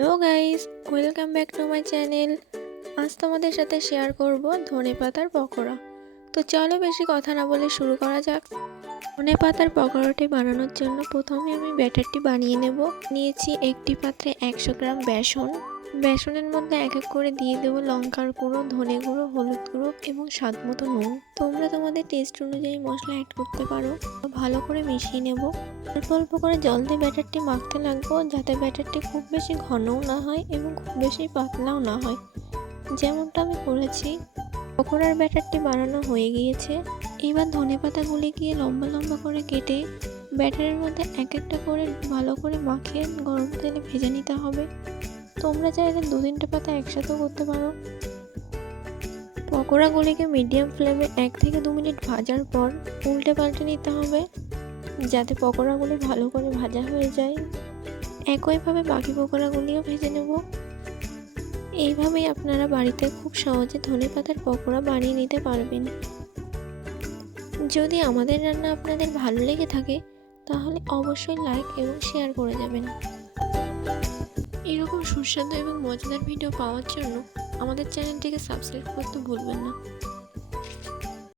Hello guys, welcome back to my channel. আজ তোমাদের সাথে শেয়ার করব ধনেপাতার পকোড়া। তো চলো বেশি কথা না বলে শুরু করা যাক। ধনেপাতার পকোড়াটি বানানোর জন্য প্রথমে আমি ব্যাটারটি বানিয়ে নেব। নিয়েছি একটি পাত্রে 100 গ্রাম বেসন। বেসনের মধ্যে এক এক করে দিয়ে দেবো লঙ্কার গুঁড়ো, ধনে গুঁড়ো, হলুদ গুঁড়ো এবং স্বাদ মতো নুন। তোমরা তোমাদের টেস্ট অনুযায়ী মশলা অ্যাড করতে পারো। ভালো করে মিশিয়ে নেব। অল্প অল্প করে জল দিয়ে ব্যাটারটি মাখতে লাগবো, যাতে ব্যাটারটি খুব বেশি ঘনও না হয় এবং খুব বেশি পাতলাও না হয়, যেমনটা আমি করেছি। পকোড়ার ব্যাটারটি বানানো হয়ে গিয়েছে। এবার ধনেপাতাগুলি গিয়ে লম্বা লম্বা করে কেটে ব্যাটারের মধ্যে এক একটা করে ভালো করে মাখিয়ে গরম তেলে ভেজে নিতে হবে। তোমরা চাইলে 2-3টে পাতা একসাথেও করতে পারো। পকোড়াগুলিকে মিডিয়াম ফ্লেমে 1 থেকে 2 মিনিট ভাজার পর উল্টে পাল্টে নিতে হবে, যাতে পকোড়াগুলি ভালো করে ভাজা হয়ে যায়। একইভাবে বাকি পকোড়াগুলিও ভেজে নেব। এইভাবেই আপনারা বাড়িতে খুব সহজে ধনেপাতার পকোড়া বানিয়ে নিতে পারবেন। যদি আমাদের রান্না আপনাদের ভালো লেগে থাকে তাহলে অবশ্যই লাইক এবং শেয়ার করে যাবেন। এরকম সুস্বাদু এবং মজাদার ভিডিও পাওয়ার জন্য আমাদের চ্যানেলটিকে সাবস্ক্রাইব করতে ভুলবেন না।